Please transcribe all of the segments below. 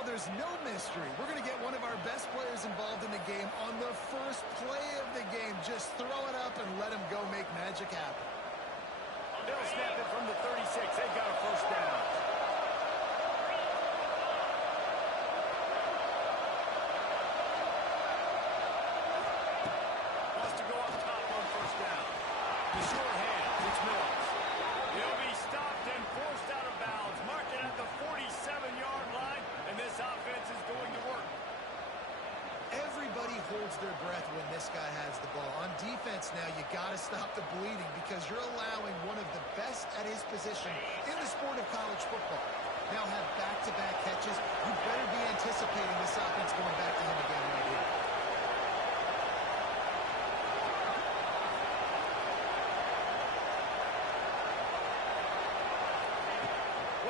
Well, there's no mystery. We're going to get one of our best players involved in the game on the first play of the game. Just throw it up and let him go make magic happen. They'll snap it from the 36. They got a first down. Wants to go up top on first down. The short hand. It's Mills. He'll be stopped and forced out of bounds. Marked it at the 47-yard line, and this offense is going to work. Everybody holds their breath when this guy has the ball. On defense now, you got to stop the bleeding because you're allowing one of the best at his position in the sport of college football. Now have back-to-back catches. You better be anticipating this offense going back to him again right here.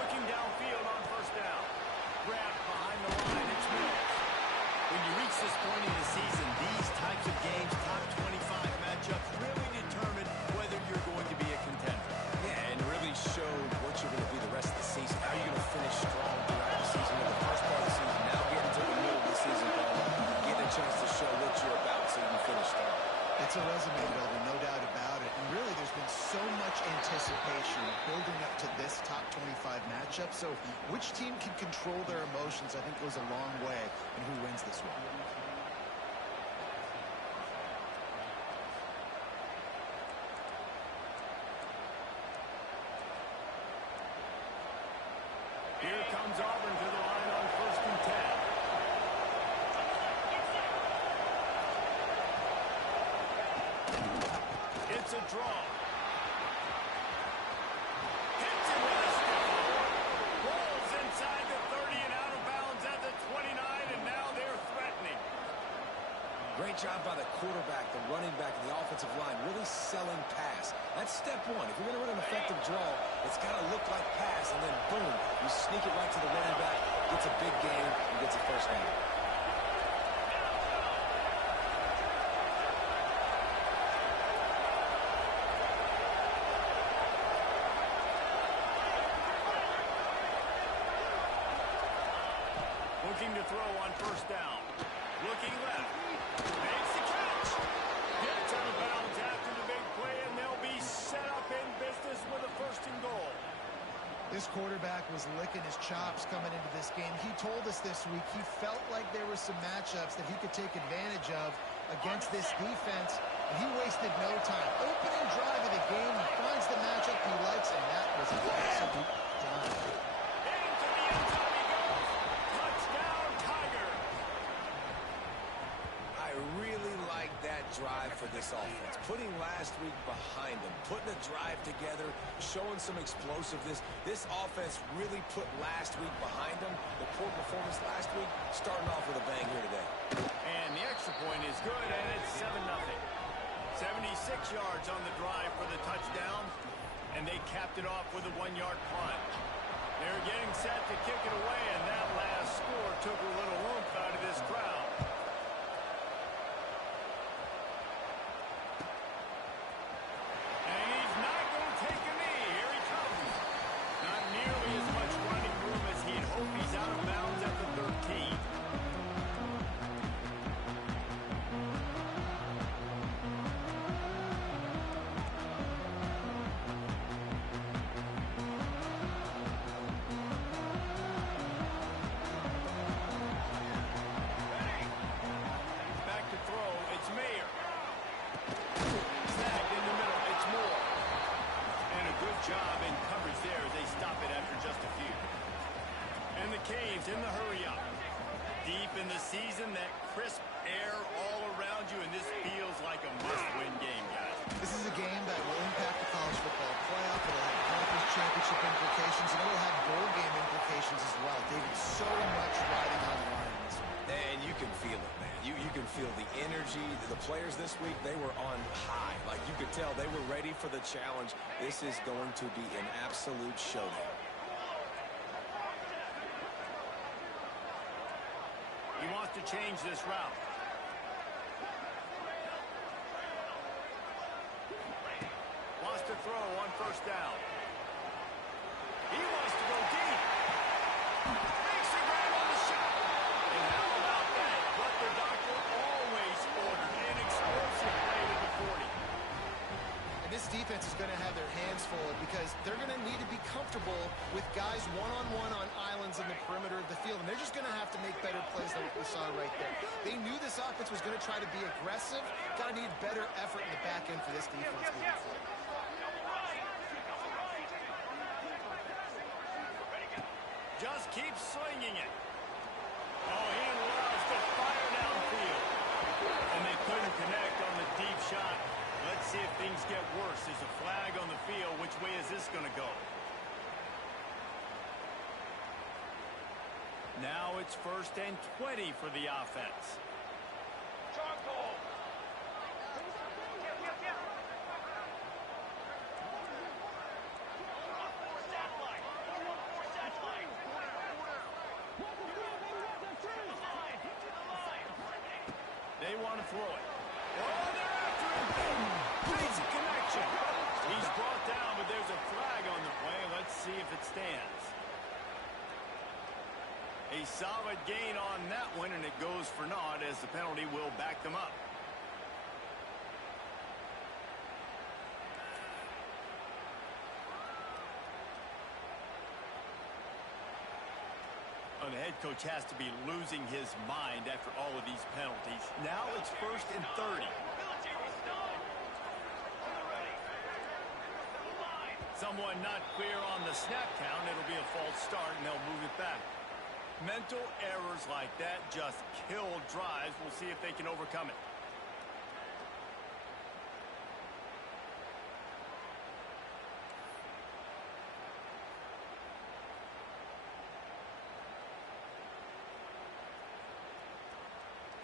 Looking downfield on first down. Grabbed behind the line. It's Mills. When you reach this point in the season, these types of games, top 25 matchups, really determine whether you're going to be a contender. Yeah, and really show what you're going to be the rest of the season. How you're going to finish strong throughout the season in the first part of the season. Now getting to the middle of the season, getting a chance to show what you're about so you can finish strong. It's a resume builder, no doubt about it. And really, there's been so much anticipation building up to this top 25 matchup. So which team can control their emotions, I think, goes a long way in who wins this one. Here comes Auburn to the line on 1st and 10. It's a draw. Hits him with a stiff arm. Rolls inside the 30 and out of bounds at the 29, and now they're threatening. Great job by the quarterback, the running back, and the offensive line, really selling pass. That's step one. If you're going to run an effective draw, it's got to look like pass, and then boom, you sneak it right to the running back, gets a big gain, and gets a first down. Looking to throw on first down. Looking left. Makes the catch. Gets out of bounds after the big play, and they'll be set up in business with a 1st and goal. This quarterback was licking his chops coming into this game. He told us this week he felt like there were some matchups that he could take advantage of against this defense, and he wasted no time. Opening drive of the game, he finds the matchup he likes, and that was an absolute dime. Into the end zone he goes. Touchdown, Tiger. I really like that drive for this offense. Putting last week behind them, putting a drive together, showing some explosiveness. This offense really put last week behind them. The poor performance last week, starting off with a bang here today. And the extra point is good, and it's 7-0. 76 yards on the drive for the touchdown, and they capped it off with a 1-yard punt. They're getting set to kick it away, and that last score took a little oomph out of this crowd. And he's not going to take a knee. Here he comes. Not nearly as much running room as he'd hoped. He's out of bounds at the 13. Job in coverage there as they stop it after just a few. And the Caves in the hurry-up. Deep in the season, that crisp air all around you, and this feels like a must-win game, guys. This is a game that will impact the college football playoff. It'll have conference championship implications, and it'll have bowl game implications as well. David, so much riding on the line in this one. And you can feel it, man. You can feel the energy. The players this week, they were on high. Like, you could tell they were ready for the challenge. This is going to be an absolute showdown. He wants to change this route. Wants to throw on first down. He wants to go deep. Makes the grab on the shot. going to have their hands full because they're going to need to be comfortable with guys one-on-one on islands in the perimeter of the field, and they're just going to have to make better plays than what we saw right there. They knew this offense was going to try to be aggressive. Got to need better effort in the back end for this defense moving forward. Just keep swinging it. Oh, he loves to fire downfield. And they couldn't connect on the deep shot. Let's see if things get worse. There's a flag on the field. Which way is this going to go? Now it's 1st and 20 for the offense. Charcoal. They want to throw it. Oh, they're after him. Needs a connection. He's brought down, but there's a flag on the play. Let's see if it stands. A solid gain on that one, and it goes for naught as the penalty will back them up. The head coach has to be losing his mind after all of these penalties. Now it's 1st and 30. Someone not clear on the snap count. It'll be a false start, and they'll move it back. Mental errors like that just kill drives. We'll see if they can overcome it.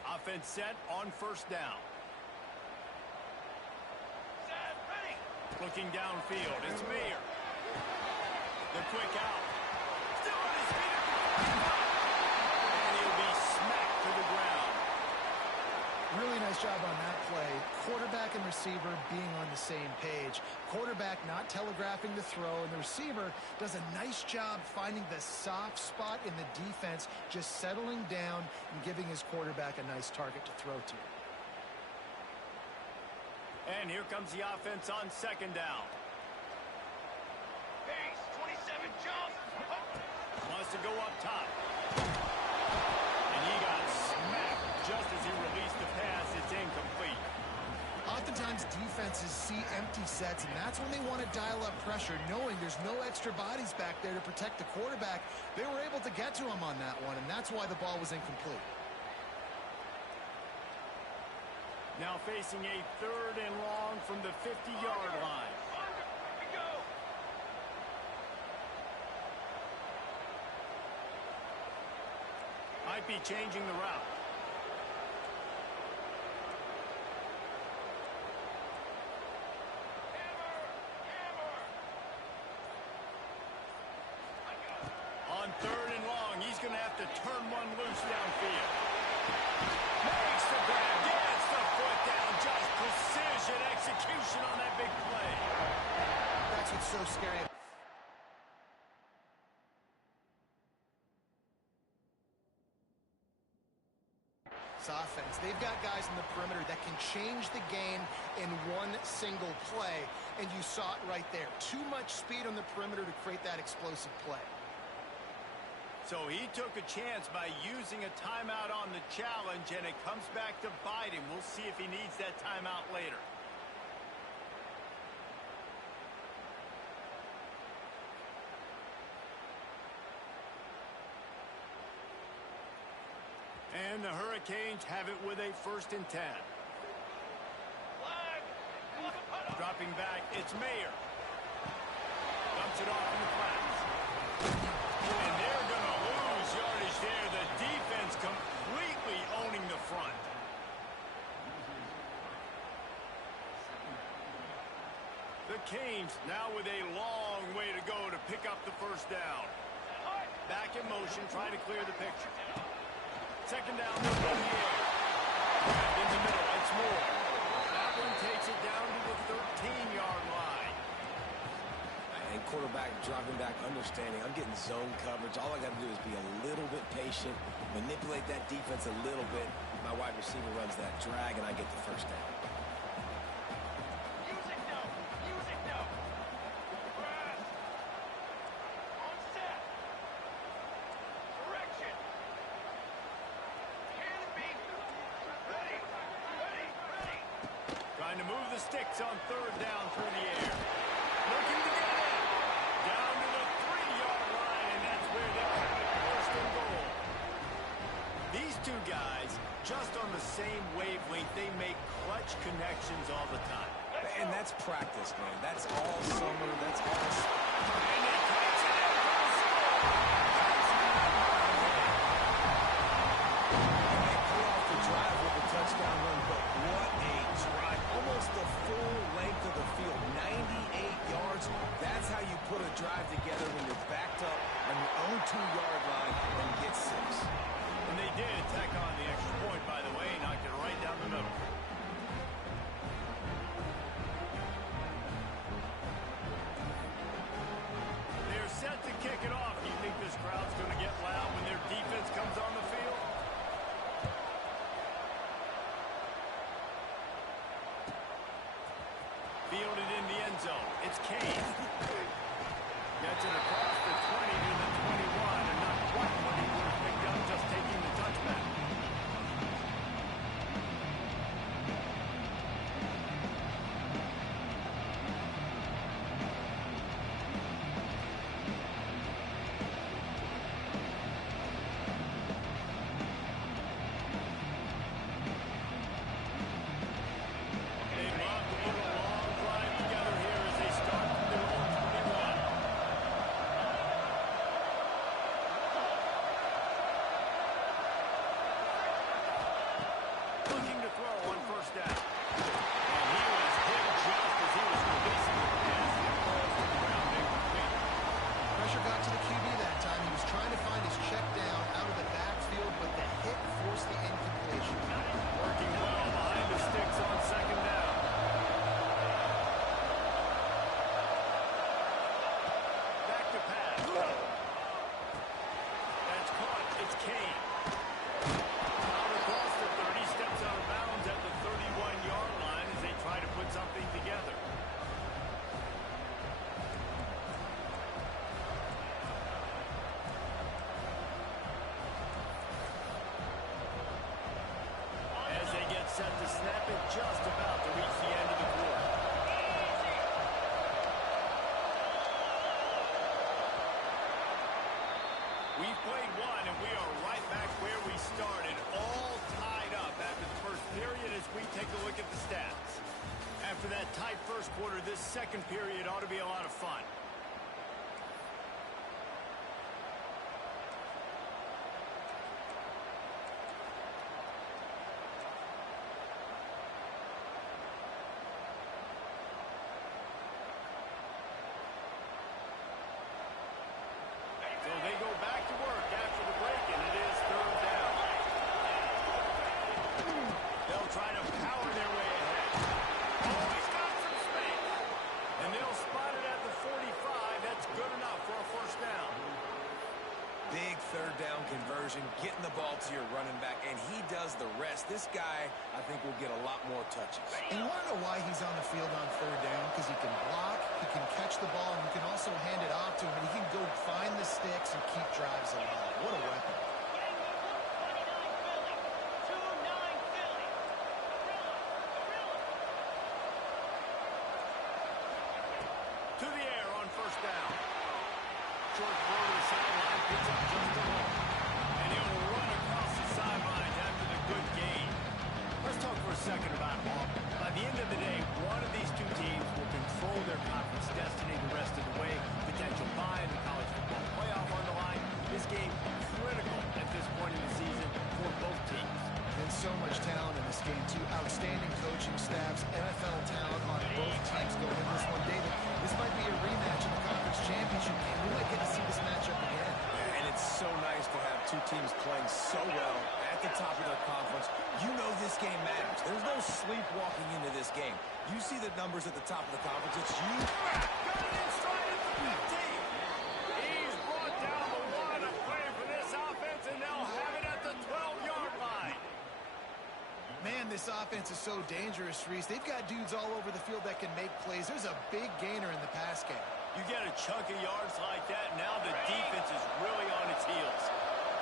Offense set on 1st down. Looking downfield, it's Mayer. The quick out. Still on his feet. And he'll be smacked to the ground. Really nice job on that play. Quarterback and receiver being on the same page. Quarterback not telegraphing the throw, and the receiver does a nice job finding the soft spot in the defense, just settling down and giving his quarterback a nice target to throw to. And here comes the offense on 2nd down. Pace, 27 jump. Wants to go up top. And he got smacked just as he released the pass. It's incomplete. Oftentimes defenses see empty sets, and that's when they want to dial up pressure, knowing there's no extra bodies back there to protect the quarterback. They were able to get to him on that one, and that's why the ball was incomplete. Now facing a 3rd and long from the 50-yard line. Might be changing the route. On 3rd and long, he's going to have to turn one loose downfield. Makes the grab, gets the foot down, just precision execution on that big play. That's what's so scary. This offense, they've got guys in the perimeter that can change the game in one single play, and you saw it right there. Too much speed on the perimeter to create that explosive play. So he took a chance by using a timeout on the challenge, and it comes back to bite him. We'll see if he needs that timeout later. And the Hurricanes have it with a 1st and 10. Dropping back, it's Mayer. Dumps it off in the flats. And they're going to lose yardage there. The defense completely owning the front. The Canes now with a long way to go to pick up the 1st down. Back in motion, trying to clear the picture. 2nd down, in the air. In the middle, it's Moore. That one takes it down to the 13-yard line. And quarterback dropping back, understanding I'm getting zone coverage. All I got to do is be a little bit patient, manipulate that defense a little bit. My wide receiver runs that drag, and I get the 1st down. trying to move the sticks on third down through the air. Looking to get it. Down to the 3-yard line, and that's where they'll have it first and goal. These two guys, just on the same wavelength, they make clutch connections all the time. And that's practice, man. That's all summer. That's all. And they catch it and go score. And they pull off the drive with a touchdown run, but what a drive. Almost the full length of the field, 98 yards. That's how you put a drive together when you're backed up on your own 2-yard line and get 6. And they did tack on the extra point, by the way, knocked it right down the middle. They're set to kick it off. Do you think this crowd's going to get loud when their defense comes on the field? Fielded in the end zone. It's Kane. Gets it across the 20 to the 21, and not quite what he would have picked up just taking the touchback. They love to put a long drive together here as they start from their own 21. Looking to throw on first down. And he was hit just as he was releasing the pass. It falls to the ground incomplete. Pressure got to the QB that time. He was trying to find his check down out of the backfield, but the hit forced the incompletion. Working well behind the sticks on second down. Back to pass. That's caught. It's Kane. Out across the 30, steps out of bounds at the 31-yard line as they try to put something together. As they get set to snap it, just about to reach the end of the quarter. We've played one, and we are right back where we started, all tied up after the first period as we take a look at the stats. After that tight first quarter, this second period ought to be a lot of fun. So they go back to work after the break, and it is third down. They'll try to power their way ahead. Oh, he's got some space. And they'll spot it at the 45. That's good enough for a first down. Big third down conversion, getting the ball to your running back, and he does the rest. This guy, I think, will get a lot more touches. And you want to know why he's on the field on third down? Because he can block, he can catch the ball, and you can also hand it off to him, and he can go find the sticks and keep drives alive. What a weapon. To the air on first down. Short throw to the sideline, picks up just a little. And he'll run across the sidelines after the good gain. Let's talk for a second about Auburn. By the end of the day, one of these two teams will control their conference destiny the rest of the way. Potential bye in the college football playoff on the line. This game critical at this point in the season for both teams. And so much talent in this game, too. Outstanding coaching staffs, NFL talent on both teams going in this one. David, this might be a rematch in the conference championship game. We might get to see this matchup again. And it's so nice to have two teams playing so well at the top of their conference. You know this game matters. There's no sleepwalking into this game. You see the numbers at the top of the conference. It's you. Got it in stride at the 15. He's brought down the line of play for this offense, and they'll have it at the 12-yard line. Man, this offense is so dangerous, Reese. They've got dudes all over the field that can make plays. There's a big gainer in the pass game. You get a chunk of yards like that, now the defense is really on its heels.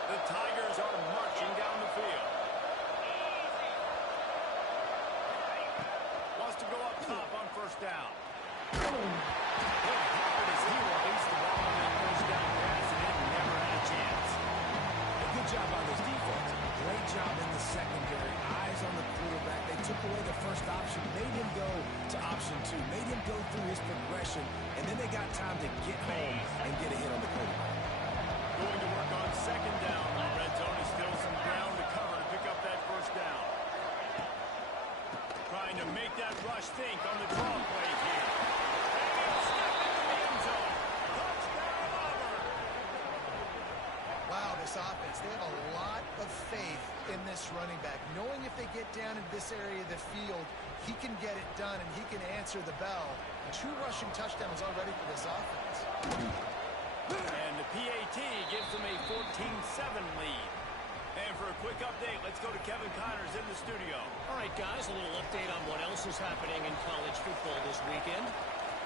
The Tigers are marching down the field. Wants to go top on first down. Hit hard as he released the ball on that first down pass, and it never had a chance. Good job on this defense. Great job in the secondary. Eyes on the quarterback. They took away the first option, made him go to option 2, made him go through his progression, and then they got time to get home and get a hit on the quarterback. Going to work on second down. The red zone is still some ground to cover to pick up that first down. Trying to make that rush think on the draw play here. And he'll step into the end zone. Touchdown, Auburn. Wow, this offense, they have a lot of faith in this running back, knowing if they get down in this area of the field, he can get it done and he can answer the bell. 2 rushing touchdowns already for this offense. And the PAT gives them a 14-7 lead. And for a quick update, let's go to Kevin Connors in the studio. All right, guys, a little update on what else is happening in college football this weekend.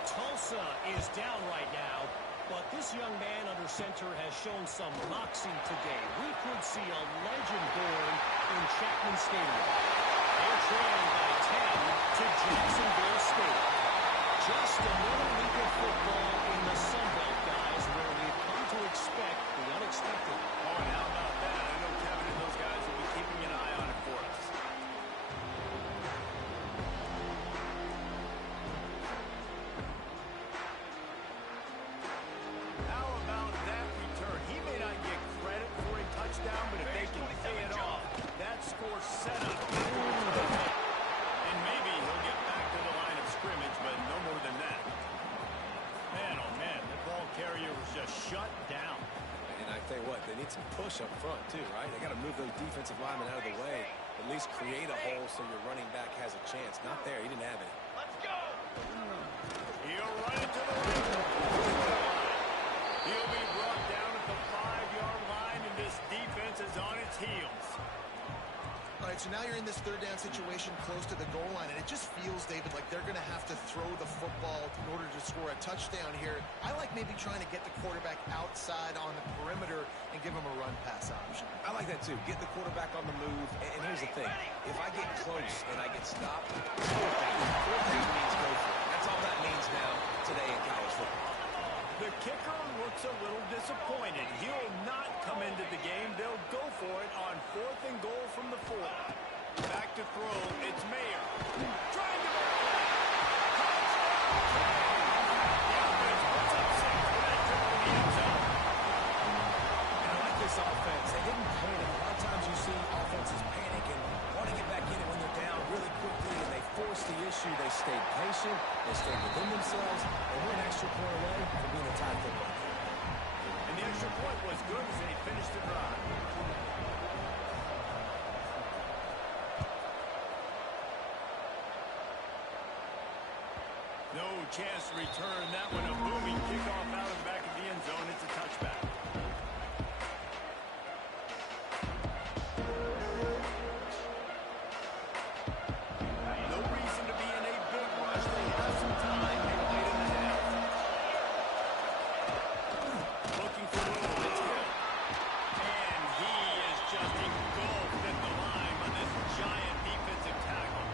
Tulsa is down right now, but this young man under center has shown some moxie today. We could see a legend born in Chapman Stadium. They're trailing by 10 to Jacksonville State. Just another week of football in the Sun Belt, guys, where we've come to expect the unexpected. Oh, and how about that? I know Kevin and those guys will be keeping an eye on it for us. How about that return? He may not get credit for a touchdown, but if they can pay it off, that score set up. And maybe he'll get back to the line of scrimmage, but no more than that. Man, oh man, the ball carrier was just shut down. And I tell you what, they need some push up front too, right? They got to move those defensive linemen out of the way, at least create a hole so your running back has a chance. Not there. He didn't have it. Let's go. He'll run it to the right. He'll be brought down at the 5-yard line, and this defense is on its heels. All right, so now you're in this third down situation close to the goal line, and it just feels, David, like they're going to have to throw the football in order to score a touchdown here. I like maybe trying to get the quarterback outside on the perimeter and give him a run-pass option. I like that too. Get the quarterback on the move. And here's the thing. If I get close and I get stopped, fourth down means go for it. That's all that means now today in college football. The kicker looks a little disappointed. He'll not come into the game. They'll go for it on 4th and goal from the 4. Back to throw. It's Mayer. Trying to make it. The offense puts up 6 for that trip to the end zone. And I like this offense. They didn't panic. A lot of times you see offenses panic and want to get back in it when they're down really quickly, and they force the issue. They stayed patient. They stayed within themselves, and we're an extra point away from being a tie football game. And the extra point was good as they finished the drive. No chance to return that one. A booming kickoff out of the back of the end zone. It's a touchback. No reason to be in a big rush. They have some time here late in the half. Looking for room. It's good. And he is just engulfed at the line on this giant defensive tackle.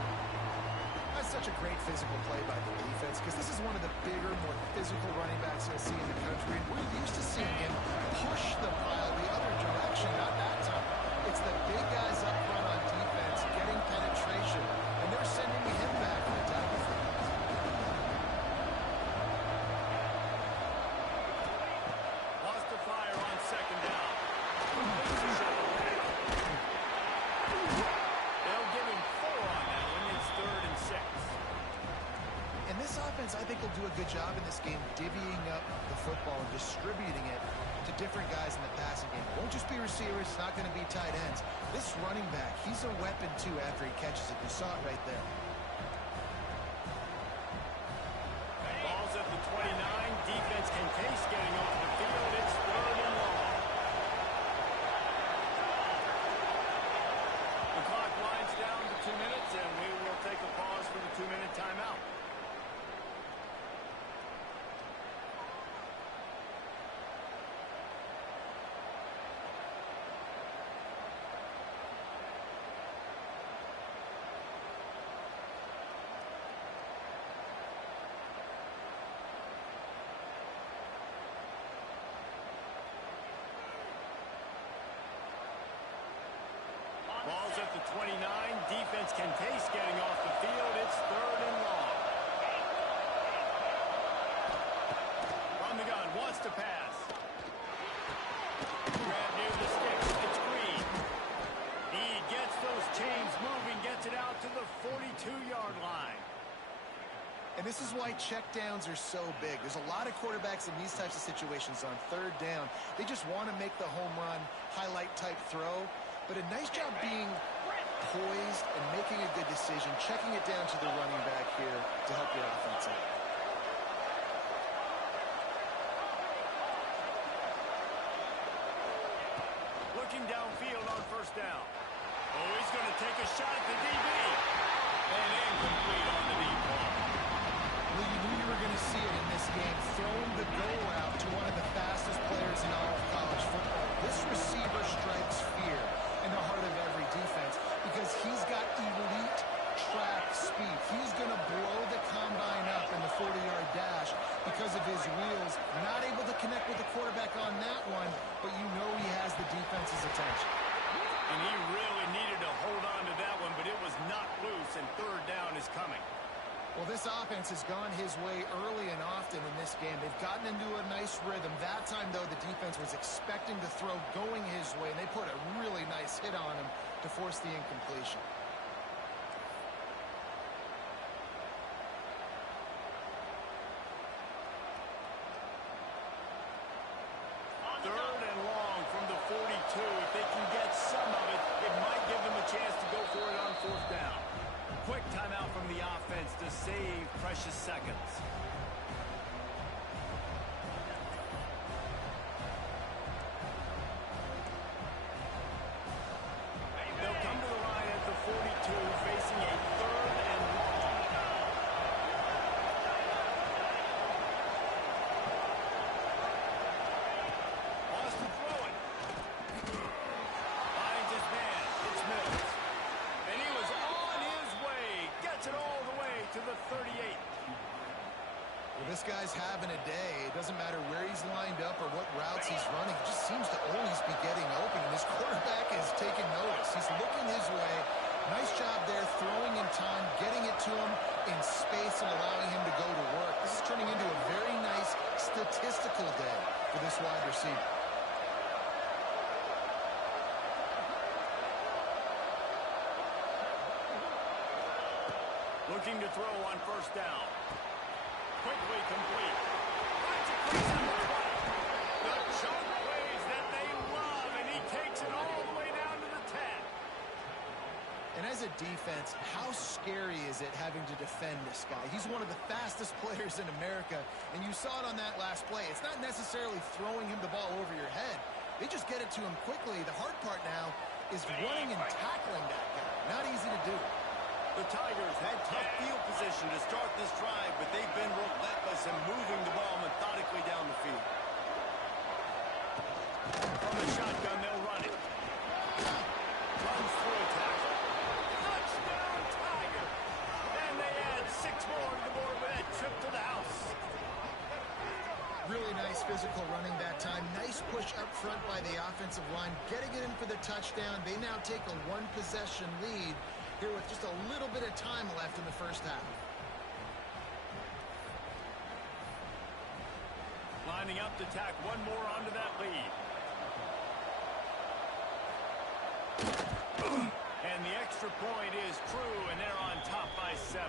That's such a great physical play by the defense because this is one of the bigger, more physical running backs you'll see in the country. And we're used to seeing him push the pile the other direction, not that time. It's the big guys up front on defense getting penetration, and they're sending him back for the tackle. Lost the fire on second down. They'll give him 4 on that one. It's 3rd and 6. And this offense, I think, will do a good job in this game divvying up the football and distributing it to different guys in the passing game. It won't just be receivers. It's not going to be tight ends. This running back, he's a weapon, too, after he catches it. You saw it right there. Ball's at the 29. Defense can case getting over the field. It's 3rd and long. The clock winds down to 2 minutes, and we will take a pause for the 2-minute timeout. 29. Defense can taste getting off the field. It's 3rd and long. From the gun, wants to pass. Grab near the sticks. It's Green. He gets those chains moving, gets it out to the 42-yard line. And this is why checkdowns are so big. There's a lot of quarterbacks in these types of situations on 3rd down. They just want to make the home run, highlight-type throw. But a nice job being poised and making a good decision, checking it down to the running back here to help your offense out. Looking downfield on 1st down. Oh, he's going to take a shot at the DB. And incomplete on the deep ball. Well, you knew you were going to see it in this game, throwing the go route to one of the fastest players in all of college football. This receiver strikes fear in the heart of every defense because he's got elite track speed. He's going to blow the combine up in the 40-yard dash because of his wheels. Not able to connect with the quarterback on that one, but you know he has the defense's attention. And he really needed to hold on to that one, but it was not loose, and 3rd down is coming. Well, this offense has gone his way early and often in this game. They've gotten into a nice rhythm. That time, though, the defense was expecting to throw going his way, and they put a really nice hit on him to force the incompletion. Third and long from the 42. If they can get some of it, it might give them a chance to go for it on 4th down. Quick timeout from the offense to save precious seconds. They'll come to the line at the 42, facing a 3rd and long. Wants to throw it. Finds his man. It's Mills. And he was on his way. Gets it all the way to the 38. Well, this guy's having a day. It doesn't matter where he's lined up or what routes he's running. He just seems to always be getting open. And his quarterback is taking notice. He's looking his way. Nice job there, throwing in time, getting it to him in space and allowing him to go to work. This is turning into a very nice statistical day for this wide receiver. Looking to throw on 1st down. Quickly complete. Finds a crease on the 20. The choke plays that they love, and he takes it all the way down to the 10. And as a defense, how scary is it having to defend this guy? He's one of the fastest players in America, and you saw it on that last play. It's not necessarily throwing him the ball over your head. They just get it to him quickly. The hard part now is running and tackling that guy. Not easy to do. The Tigers had tough field position to start this drive, but they've been relentless in moving the ball methodically down the field. From the shotgun, they'll run it. Runs through a tackle. Touchdown, Tiger! And they add 6 more to the board with that trip to the house. Really nice physical running that time. Nice push up front by the offensive line. Getting it in for the touchdown. They now take a 1-possession lead here with just a little bit of time left in the 1st half. Lining up to tack one more onto that lead. And the extra point is true, and they're on top by 7.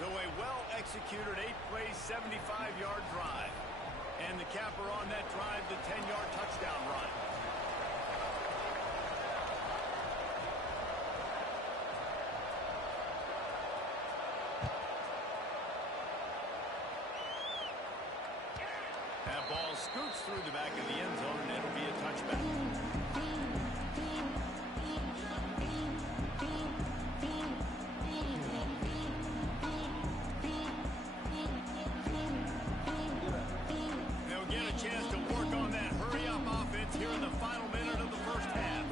So a well-executed 8-play, 75-yard drive. And the capper on that drive, the 10-yard touchdown run. That ball scoots through the back of the end zone, and it'll be a touchback. They'll get a chance to work on that hurry-up offense here in the final minute of the 1st half.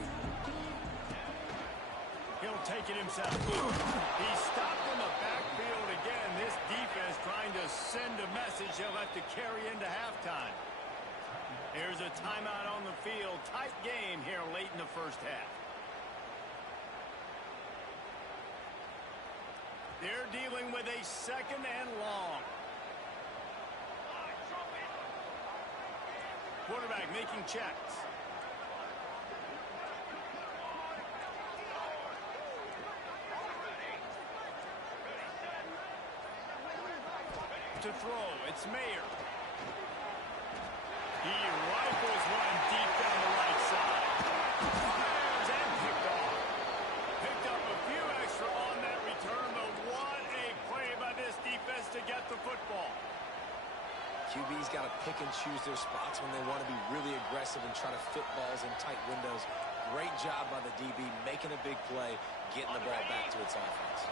He'll take it himself. He's stopped in the backfield again. This defense trying to send a message they'll have to carry into halftime. Here's a timeout on the field. Tight game here late in the 1st half. they're dealing with a 2nd and long. Quarterback making checks. To throw, it's Mayer. He rifles one deep down the right side. Fires and picked off. Picked up a few extra on that return, but what a play by this defense to get the football. QB's got to pick and choose their spots when they want to be really aggressive and try to fit balls in tight windows. Great job by the DB making a big play, getting the ball back to its offense.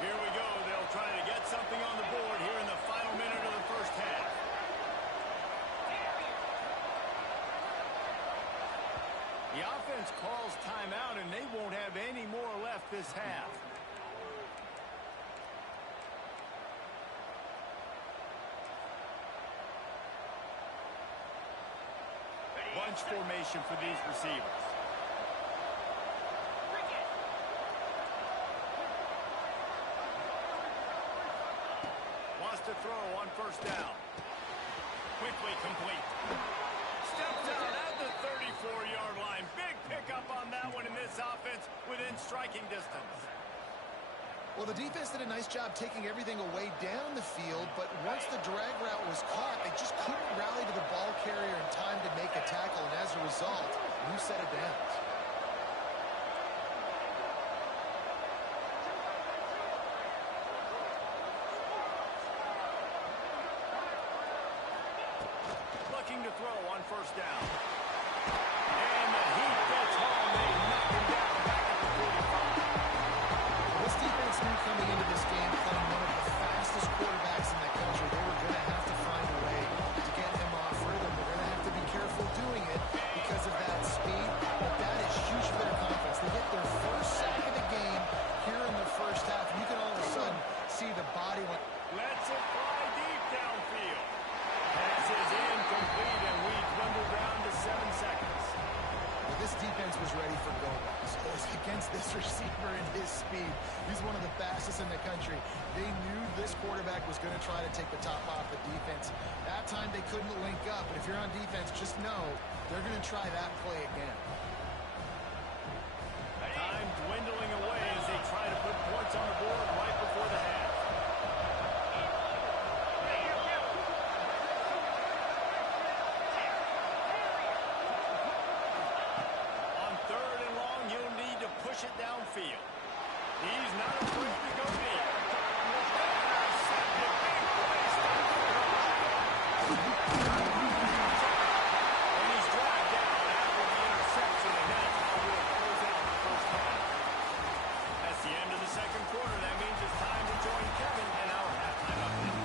Here we go. They'll try to get something on the board here in the final minute of the first half. The offense calls timeout, and they won't have any more left this half. Bunch formation for these receivers. To throw on first down. Quickly complete. Steps out at the 34-yard line. Big pickup on that one in this offense within striking distance. Well, the defense did a nice job taking everything away down the field, but once the drag route was caught, they just couldn't rally to the ball carrier in time to make a tackle, and as a result, new set of downs. To throw on first down. And the heat gets home. They knock him down back at the 45. This defense knew coming into this game, playing one of the fastest quarterbacks in the country, they were going to have to find a way to get him off rhythm. They're going to have to be careful doing it because of that speed, but that is huge for their confidence. They get their first sack of the game here in the first half, and you can all of a sudden see the body. Lets it fly deep downfield. Pass is incomplete, and we dwindle down to 7 seconds. Well, this defense was ready for go-balls. Against this receiver and his speed, he's one of the fastest in the country. They knew this quarterback was going to try to take the top off the defense. That time they couldn't link up, but if you're on defense, just know they're going to try that play again. Time dwindling away as they try to put points on the board right before the half. Push it downfield. He's not afraid to go deep. And he's dragged down after the interception, and that's how we'll close out the first half. That's the end of the second quarter. That means it's time to join Kevin and our halftime update.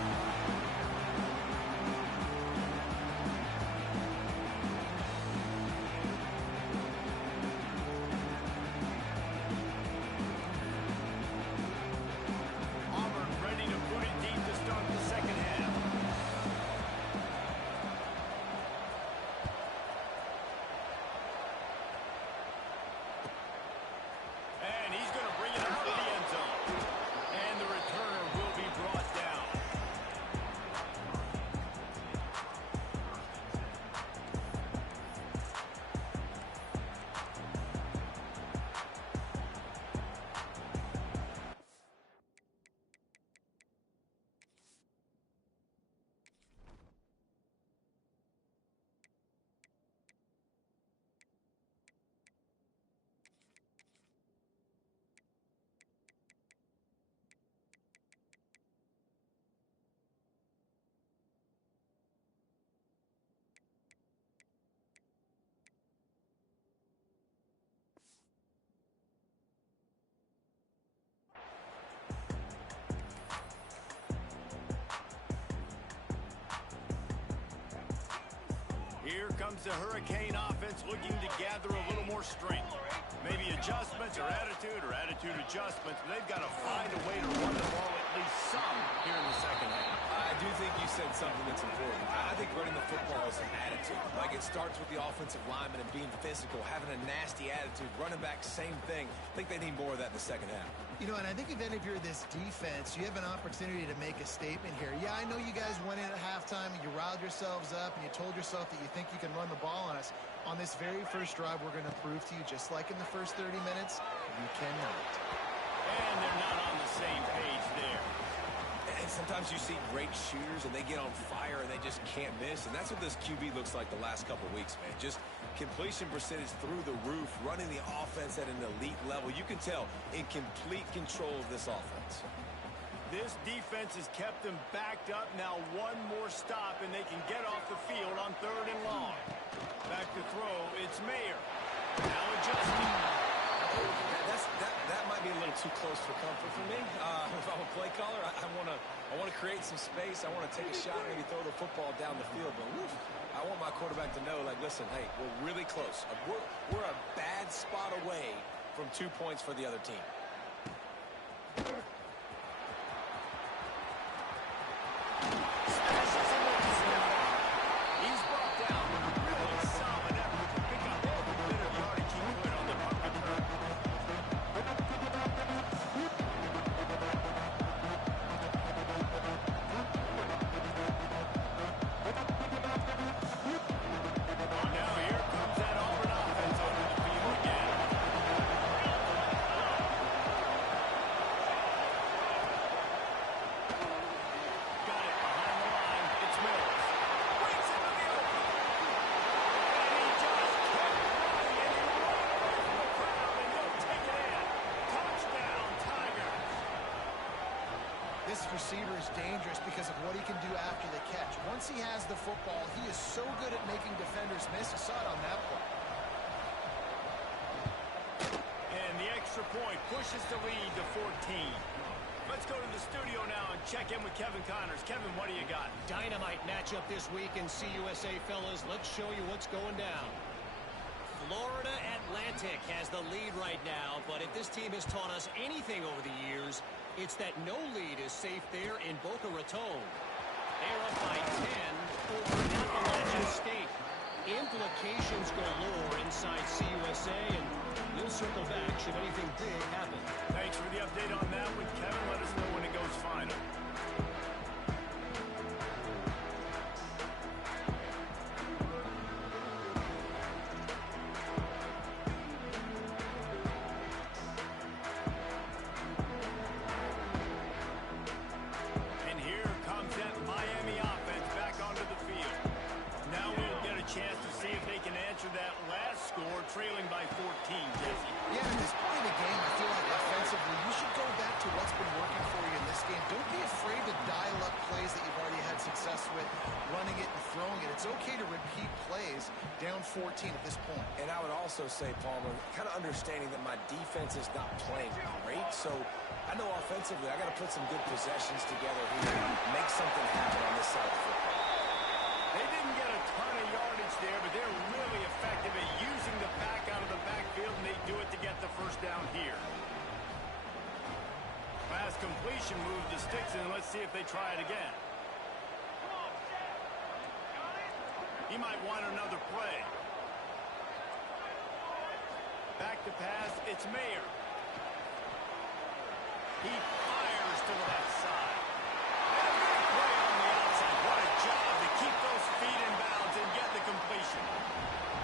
Here comes the Hurricane offense looking to gather a little more strength. Maybe adjustments or attitude adjustments, but they've got to find a way to run the ball at least some here in the second half. I do think you said something that's important. I think running the football is an attitude. Like it starts with the offensive lineman and being physical, having a nasty attitude. Running back, same thing. I think they need more of that in the second half. You know, and I think if any of you're this defense, you have an opportunity to make a statement here. Yeah, I know you guys went in at halftime and you riled yourselves up and you told yourself that you think you can run the ball on us. On this very first drive, we're going to prove to you, just like in the first 30 minutes, you cannot. And they're not on the same page there. And sometimes you see great shooters and they get on fire and they just can't miss. And that's what this QB looks like the last couple weeks, man. Just completion percentage through the roof, running the offense at an elite level. You can tell in complete control of this offense. This defense has kept them backed up. Now one more stop and they can get off the field on 3rd and long. Back to throw, it's Mayer. Now adjusting. That might be a little too close for comfort for me. If I'm a play caller, I want to create some space. I want to take a shot, maybe throw the football down the field. But I want my quarterback to know, like, listen, hey, we're really close. We're a bad spot away from 2 points for the other team. He's brought down with a really solid effort to pick up every bit of yardage he could on the punt return. Now here comes that Auburn offense onto the field again. Got it behind the line. It's Mills. Breaks into the open. And he just kept running and he ran away from the crowd and he'll take it in. Touchdown, Tigers. This receiver is dangerous because of what he can do after the catch. Once he has the football, he is so good at making defenders miss. You saw it on that play. And the extra point pushes the lead to 14. Let's go to the studio now and check in with Kevin Connors. Kevin, what do you got? Dynamite matchup this week in CUSA, fellas. Let's show you what's going down. Florida Atlantic has the lead right now, but if this team has taught us anything over the years, it's that no lead is safe there in Boca Raton. They're up by 10 over Appalachian State. Implications galore inside CUSA, and we'll circle back should anything big happen. Thanks for the update on that one, Kevin. Let us know when it goes final. And here comes that Miami offense back onto the field. Now we'll get a chance to see if they can answer that last score, trailing by 14, Jesse. Yeah, at this point in the game, I feel like offensively, you should go back to what's been working for you in this game. Don't be afraid to dial up plays that you've already had success with, running it and throwing it. It's okay to repeat plays down 14 at this point. And I would also say, Palmer, kind of understanding that my defense is not playing great, so I know offensively I got to put some good possessions together here and make something happen on this side of the football. They didn't get a ton of yardage there, but they're really effective at using the back out of the backfield, and they do it to get the first down here. Pass completion move to Sticks, and let's see if they try it again. He might want another play. Back to pass, it's Mayer. He fires to the left side. And a big play on the outside. What a job to keep those feet in bounds and get the completion.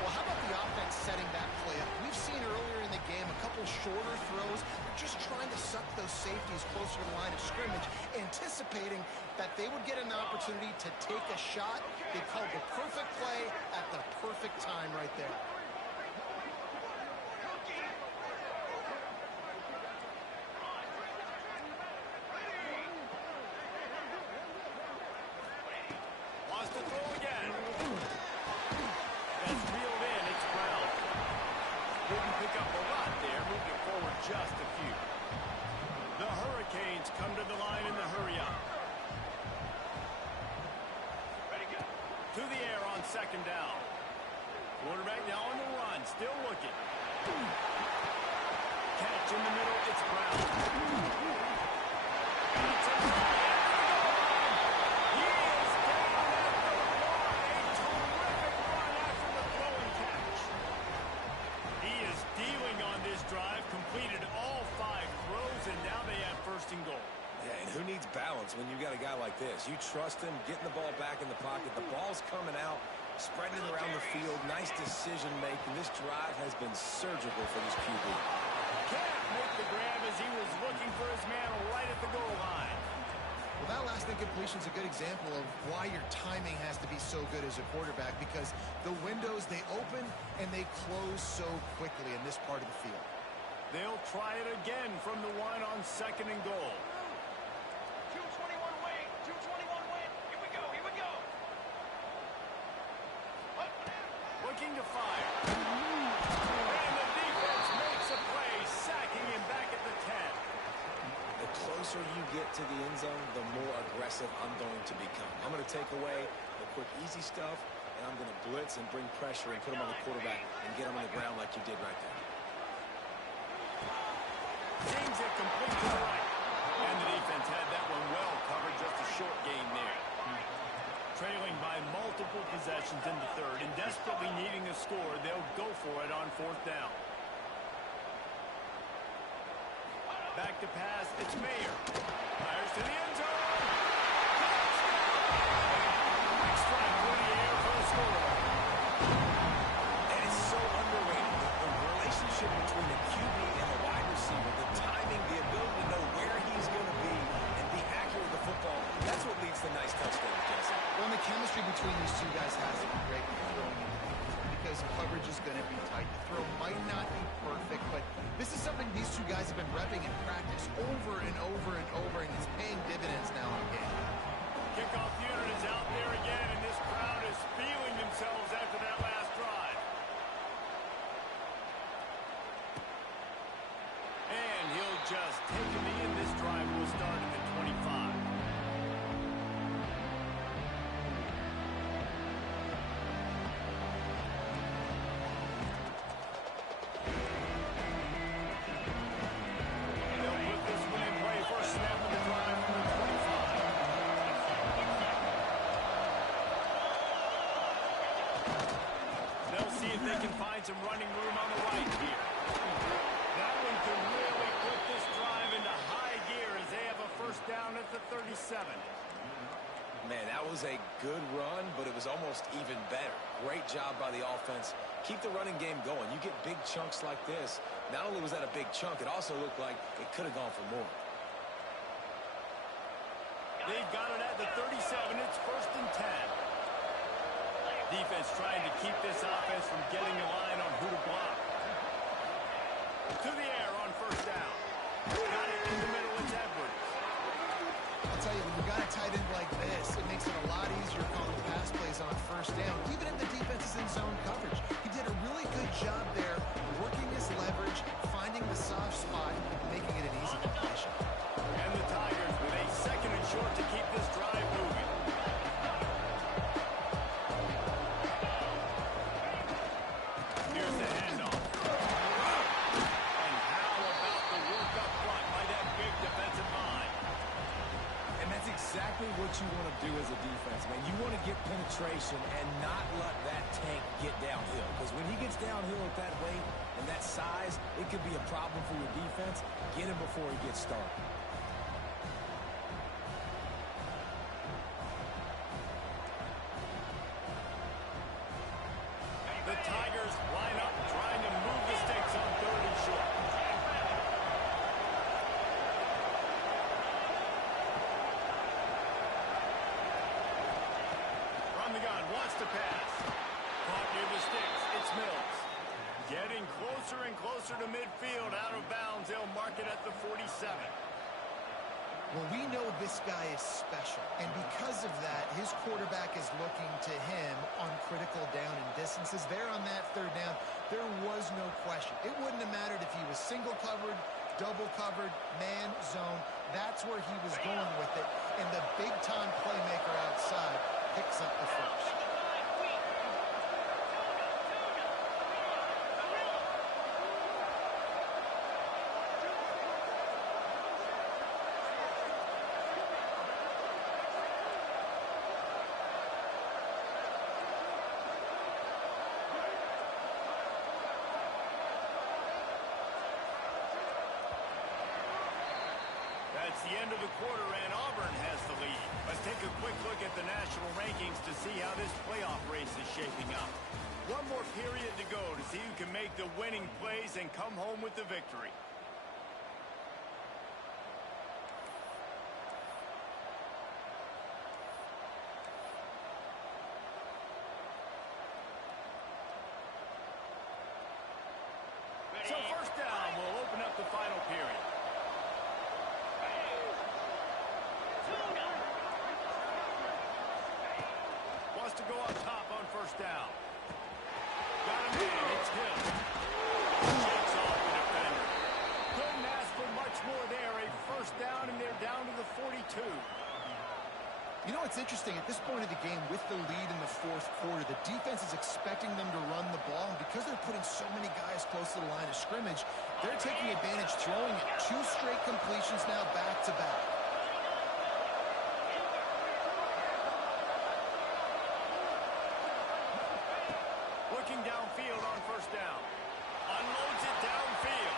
Well, how about the offense setting that play up? We've seen earlier in the game a couple shorter throws. They're just trying to suck those safeties closer to the line of scrimmage, anticipating that they would get an opportunity to take a shot. They called the perfect play at the perfect time right there. Wants to throw again. That's reeled in. It's Brown. Didn't pick up a lot there. Moved it forward just a few. The Hurricanes come to the line in the hurry-up. To the air on second down. Quarterback now on the run. Still looking. Catch in the middle. It's Brown. It's a run. He is down at the 1. A terrific run after the throw and catch. He is dealing on this drive. Completed all 5 throws, and like this. You trust him, getting the ball back in the pocket. The ball's coming out, spreading it around the field. Nice decision-making. This drive has been surgical for this QB. Can't make the grab as he was looking for his man right at the goal line. Well, that last incompletion is a good example of why your timing has to be so good as a quarterback, because the windows, they open and they close so quickly in this part of the field. They'll try it again from the one on 2nd and goal. 221 wing, 221 wing. Here we go, here we go. Looking to fire. And the defense makes a play, sacking him back at the 10. The closer you get to the end zone, the more aggressive I'm going to become. I'm going to take away the quick, easy stuff, and I'm going to blitz and bring pressure and put him on the quarterback and get him on the ground like you did right there. James it complete to the right. And the defense had that one well covered, just a short gain there. Trailing by multiple possessions in the 3rd and desperately needing a score, they'll go for it on 4th down. Back to pass, it's Mayer. Fires to the end zone. Big strike through the air for the score. And it's so underrated. The relationship between the QB and the wide receiver, the timing, the ability to know where he's going to be and be accurate with the football, that's what leads to nice touchdowns, Jesse. Well, and the chemistry between these two guys has to be great when you're throwing in, because coverage is going to be tight. The throw might not be perfect, but this is something these two guys have been repping in practice over and over and over, and it's paying dividends now in game. Kickoff unit is out there again, and this crowd is feeling themselves after that last drive. And he'll just take him in. This drive will start at the 25. Some running room on the right here. That one can really put this drive into high gear as they have a 1st down at the 37. Man, that was a good run, but it was almost even better. Great job by the offense. Keep the running game going. You get big chunks like this. Not only was that a big chunk, it also looked like it could have gone for more. They've got it at the 37. It's 1st and 10. Defense trying to keep this offense from getting a line on who to block. To the air on 1st down. Got it in the middle. It's Edwards. I'll tell you, when you got a tight end like this, it makes it a lot easier calling pass plays on 1st down, even if the defense is in zone coverage. He did a really good job there, working his leverage, finding the soft spot, making it an easy completion. And the Tigers with a 2nd and short to keep this drive moving. Here's the handoff. And how about the work up front by that big defensive line? And that's exactly what you want to do as a defense, man. You want to get penetration and not let that tank get downhill. Because when he gets downhill at that weight and that size, it could be a problem for your defense. Get him before he gets started. The Tigers line up, trying to move the sticks on 3rd and short. From the gun, wants to pass. Caught near the sticks. It's Mills. Getting closer and closer to midfield. Out of bounds. They'll mark it at the 47. Well, we know this guy is special, and because of that, his quarterback is looking to him on critical down and distances. There on that 3rd down, there was no question. It wouldn't have mattered if he was single covered, double covered, man, zone. That's where he was going with it, and the big-time playmaker outside picks up the 1st. It's the end of the quarter, and Auburn has the lead. Let's take a quick look at the national rankings to see how this playoff race is shaping up. One more period to go to see who can make the winning plays and come home with the victory. So first down will open up the final period. Wants to go up top on first down. Got him in. It's him. Shakes off the defender. Couldn't ask for much more there. A first down, and they're down to the 42. You know, it's interesting. At this point of the game, with the lead in the fourth quarter, the defense is expecting them to run the ball. And because they're putting so many guys close to the line of scrimmage, they're taking advantage, throwing it. 2 straight completions now back-to-back. Looking downfield on first down. Unloads it downfield.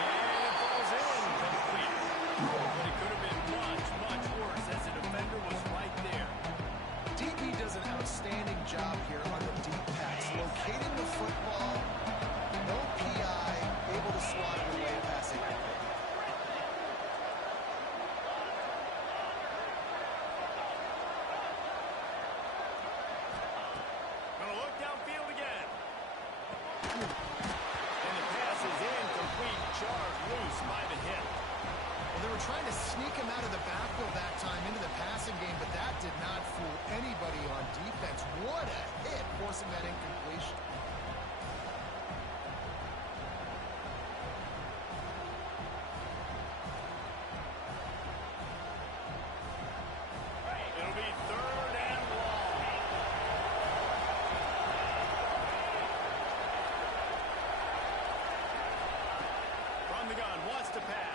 And it falls in complete. But it could have been much, much worse as the defender was right there. DB does an outstanding job here on the deep pass. Locating the football, no PI, able to swat it away passing. Gonna look downfield again. And the pass is incomplete. Charged loose by the hip. Well, they were trying to sneak him out of the backfield that time into the passing game, but that did not fool anybody on defense. What a hit, forcing that incompletion. It'll be third and long. From the gun, wants to pass.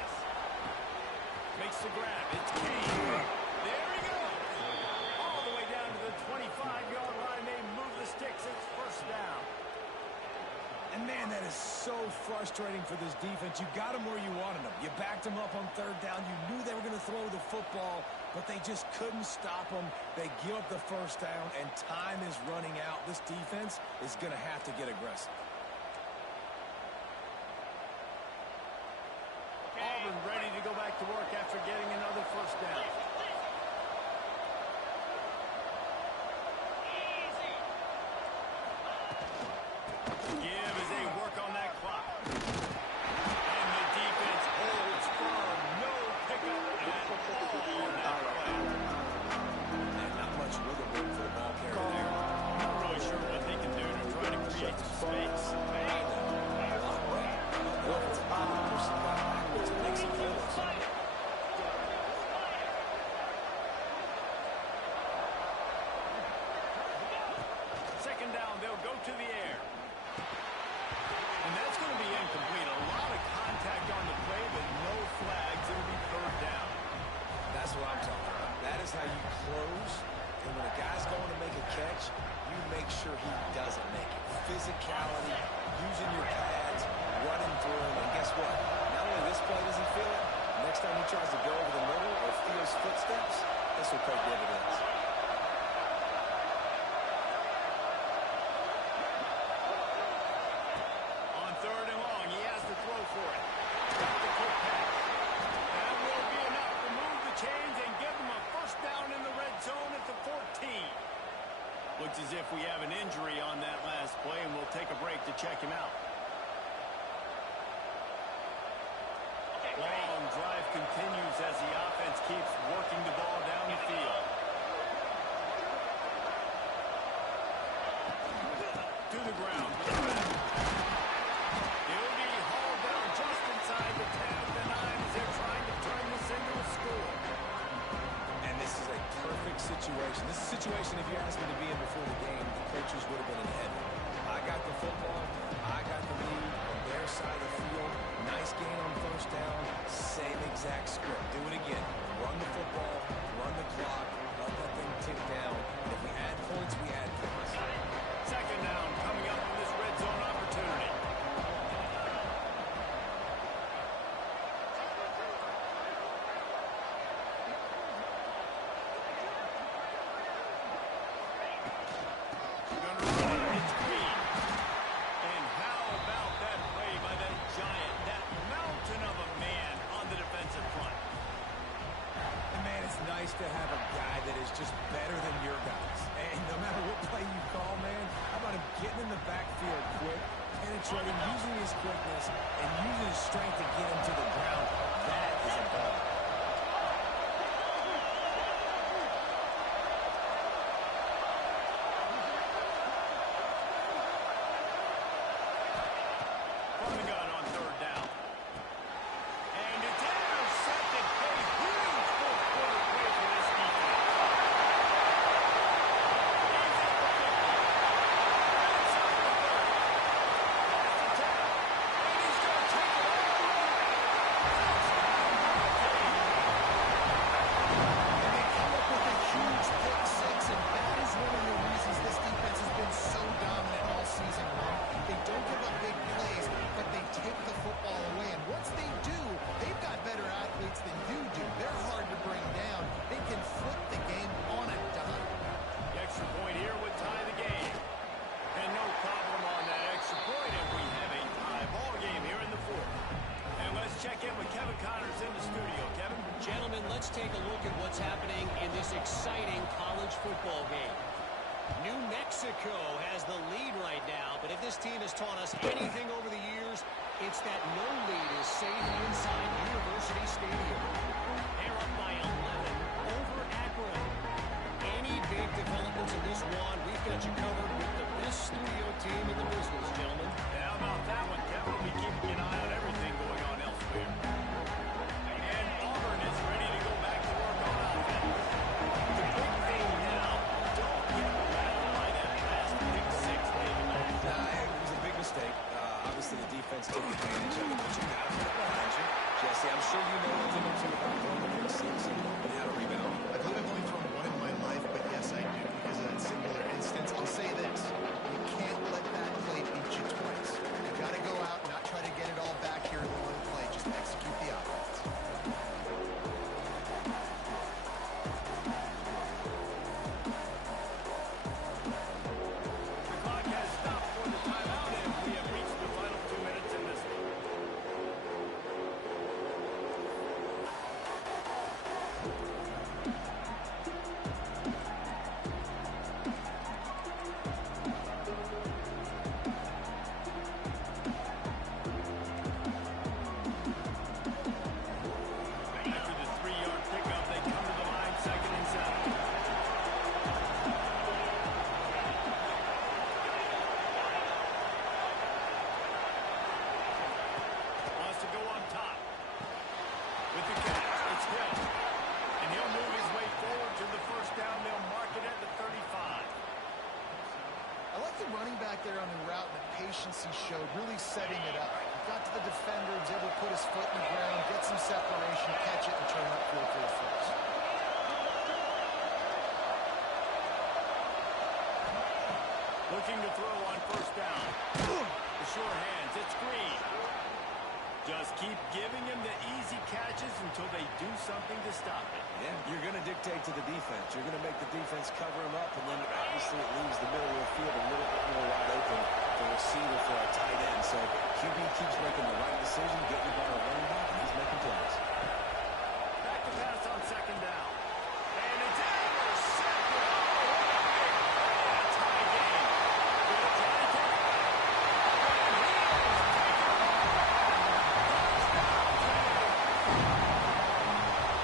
Makes the grab. It's Kane. There he goes. All the way down to the 25-yard line. They move the sticks. It's first down. And, man, that is so frustrating for this defense. You got them where you wanted them. You backed them up on third down. You knew they were going to throw the football, but they just couldn't stop them. They give up the first down, and time is running out. This defense is going to have to get aggressive. Auburn ready to go back to work after getting another first down. Give as they work on that clock. And the defense holds firm. No pickup at all on that play. And not much wiggle room for the ball carrier there. I'm not really sure what they can do to try to create some space. Second down, they'll go to the air. And that's going to be incomplete. A lot of contact on the play, but no flags. It'll be third down. That's what I'm talking about. That is how you close. And when a guy's going to make a catch, you make sure he doesn't make it. Physicality, using your pads, running through him. And guess what? Not only this play does he feel it, next time he tries to go over the middle or feels footsteps, this will pay dividends. On third and long, he has to throw for it. Got the quick pass. That will be enough to move the chains and give them a first down in the red zone at the 14. Looks as if we have an injury on that last play, and we'll take a break to check him out. Long drive continues as the offense keeps working the ball down the field. To the ground. He'll be hauled down just inside the 10 of the 9 as they're trying to turn this into a score. And this is a perfect situation. This is a situation, if you asked me to be in before the game, the coaches would have been in heaven. I got the football. I got the lead on their side of the field. Nice gain on first down. Same exact script. Do it again. Run the football. Run the clock. Let that thing tick down. And if we add points, we add points. Second down coming up on this red zone opportunity. just better than your guys. And no matter what play you call, man, how about him getting in the backfield quick, penetrating, using his quickness, and using his strength to get him to the ground? That is a ball. From the gun on third down. And it's intercepted. A huge fourth quarter play for this defense. He's at the 50. Inside the 30. That's the 10. And he's going to take it all the way. And they come up with a huge pick six, and that is one of the reasons this defense has been so dominant all season long. They don't give up big plays, but they take the football away. And once they do, they've got better athletes than you do. They're hard to bring down. They can flip the game on a dime. The extra point here would tie the game. And no problem on that extra point, and we have a tie ball game here in the fourth. And let's check in with Kevin Connors in the studio. Kevin? Gentlemen, let's take a look at what's happening in this exciting college football game. New Mexico has the lead right now, but if this team has taught us anything over the years, it's that no lead is safe inside University Stadium. They're up by 11 over Akron. Any big developments in this one, we've got you covered with the best studio team in the business, gentlemen. Yeah, how about that one, Kevin? We'll be keeping an eye on everything going on elsewhere. And Auburn is ready to go back to work on offense. The big thing now, don't get rattled by that last pick six, David. It was a big mistake. Obviously, the defense took advantage of it, but you got to put it behind you. Jesse, I'm sure you know a thing or two about throwing the pick six and how to rebound. I believe I've only thrown one in my life, but yes, I do because of that singular instance. I'll say this. You can't let that play beat you twice. You got to go out and not try to get it all back here in one play. Just execute the offense. The clock has stopped for the timeout, and we have reached the final 2 minutes in this one. After the 3-yard pickup, they come to the line, 2nd and 7. Wants to go on top. With the catch, it's Hill. And he'll move his way forward to the first down. They'll mark it at the 35. I like the running back there on the route and the patience he showed, really setting it up. He got to the defender, was able to put his foot in the ground, get some separation, catch it, and turn upfield for the first. Looking to throw on first down. The sure hands, it's Green. Just keep giving him the easy catches until they do something to stop it. Yeah, you're going to dictate to the defense. You're going to make the defense cover him up, and then obviously it leaves the middle of the field a little bit more wide open for receiver for a tight end. So QB keeps making the right decision, getting the ball to running back, and he's making plays. Back to pass on 2nd down. And it's intercepted. Oh, what a big play in a tie game. Will it try to take it? And he is taken off.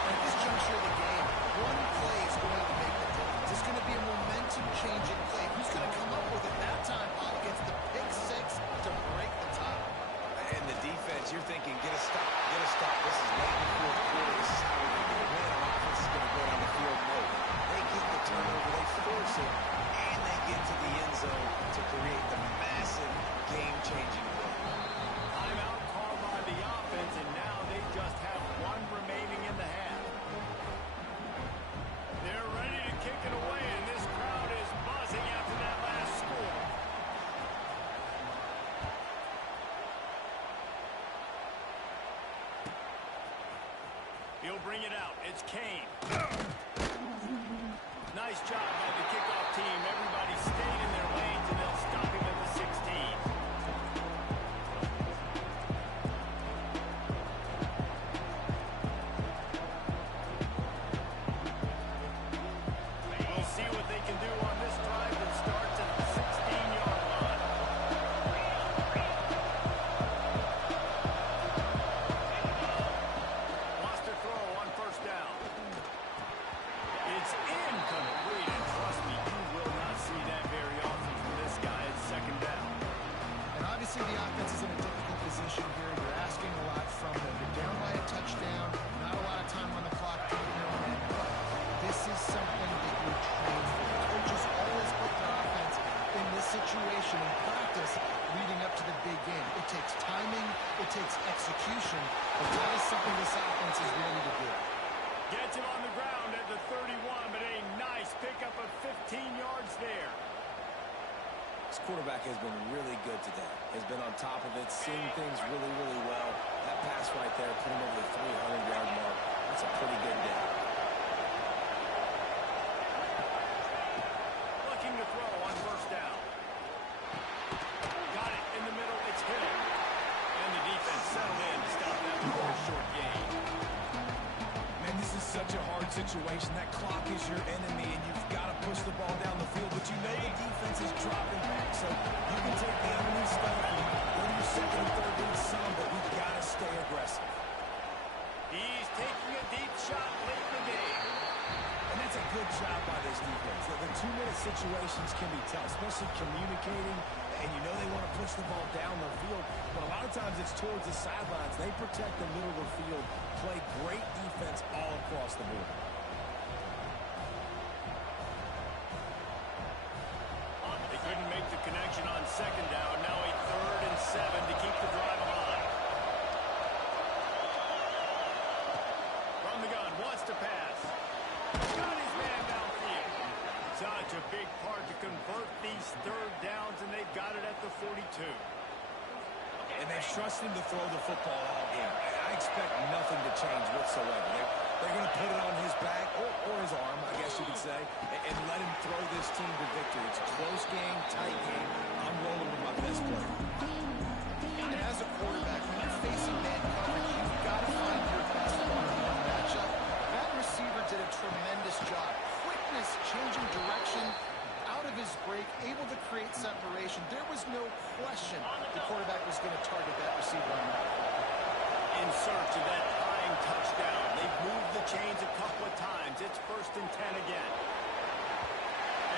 At this juncture of the game, one play is going to make the difference. It's going to be a momentum-changing play. Who's going to come up with it that time? Bob gets the pick six to break the tie. And the defense, you're thinking, get a stop, get a stop. This is late in the fourth quarter. This is how we're going to win. Our offense is going to go down the field. No, they get the turnover, they force it, and they get to the end zone to create the massive game-changing play. Timeout called by the offense, and now they just have one remaining in the half. They're ready to kick it away, and this crowd is buzzing after that last score. He'll bring it out. It's Kane. Nice job by the kickoff team. Everybody stayed in their lanes, and they'll stop him at the 16. is ready to do. Gets him on the ground at the 31, but a nice pickup of 15 yards there. This quarterback has been really good today. Has been on top of it, seeing things really, really well. That pass right there put him over the 300-yard mark. That's a pretty good day. Looking to throw on first down. Got it in the middle. It's Hill. And the defense settled in to stop that before a short gain. Man, this is such a hard situation. That clock is your enemy, and you've got to push the ball down the field, but you know the defense is dropping back, so you can take the enemy stuff and go to your second and third read some, but we've got to stay aggressive. He's taking a deep shot late in the game. And that's a good job by this defense. The two-minute situations can be tough, especially communicating, and you know they want to push the ball down the field, but a lot of times it's towards the sidelines. They protect the middle of the field, play great defense all across the board. They couldn't make the connection on second down. Now a 3rd and 7 to keep the drive alive. From the gun, wants to pass. Got his man downfield. Such a big part to convert these 3rd downs, and they've got it at the 42. And they've trusted him to throw the football all game. I expect nothing to change whatsoever. They're going to put it on his back, or his arm, I guess you could say, and let him throw this team to victory. It's a close game, tight game. I'm rolling with my best player. And as a quarterback, when you're facing man coverage, you've got to find your best one-on-one matchup. That receiver did a tremendous job. Quickness, changing direction, out of his break, able to create separation. There was no question the quarterback was going to target that receiver on that play. In search of that tying touchdown. They've moved the chains a couple of times. It's 1st and 10 again.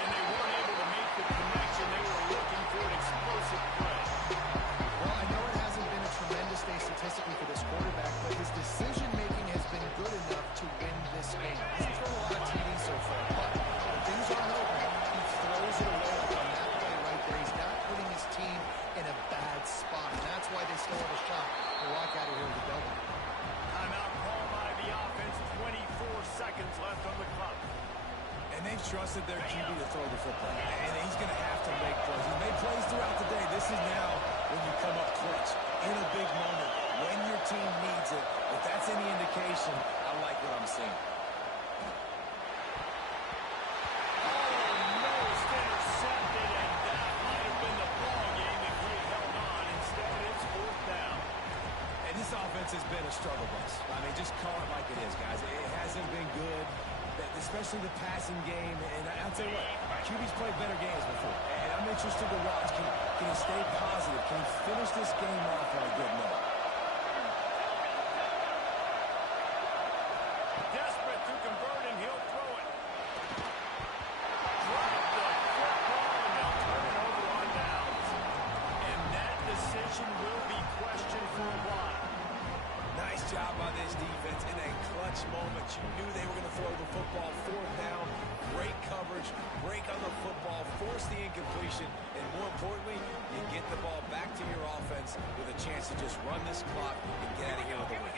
And they weren't able to make the connection. They were looking for an explosive play. Well, I know it hasn't been a tremendous day statistically for this quarterback, but his decision-making has been good enough to win this game. He hasn't thrown a lot of TDs so far, but when things aren't open, he throws it away on that play right there. He's not putting his team in a bad spot, and that's why they still have a shot to walk out of here with a double. Timeout called by the offense. 24 seconds left on the clock. And they've trusted their QB to throw the football. And he's going to have to make plays. He's made plays throughout the day. This is now when you come up clutch in a big moment when your team needs it. If that's any indication, I like what I'm seeing. Almost intercepted, and that might have been the ball game if he held on. Instead, it's 4th down. And this offense has been a struggle bus. I mean, just call it like it is, guys. It hasn't been good, especially the passing game. And I'll tell you what, QB's played better games before. And I'm interested to watch. Can he stay positive? Can he finish this game off on a good note? Desperate to convert, and he'll throw it. Drop the football, and they'll turn it over on downs. And that decision will be questioned for a while. Nice job by this defense in a clutch moment. You knew they were going to throw the football. 4th down, great coverage, break on the football, force the incompletion, and more importantly, you get the ball back to your offense with a chance to just run this clock and get out of here with a win.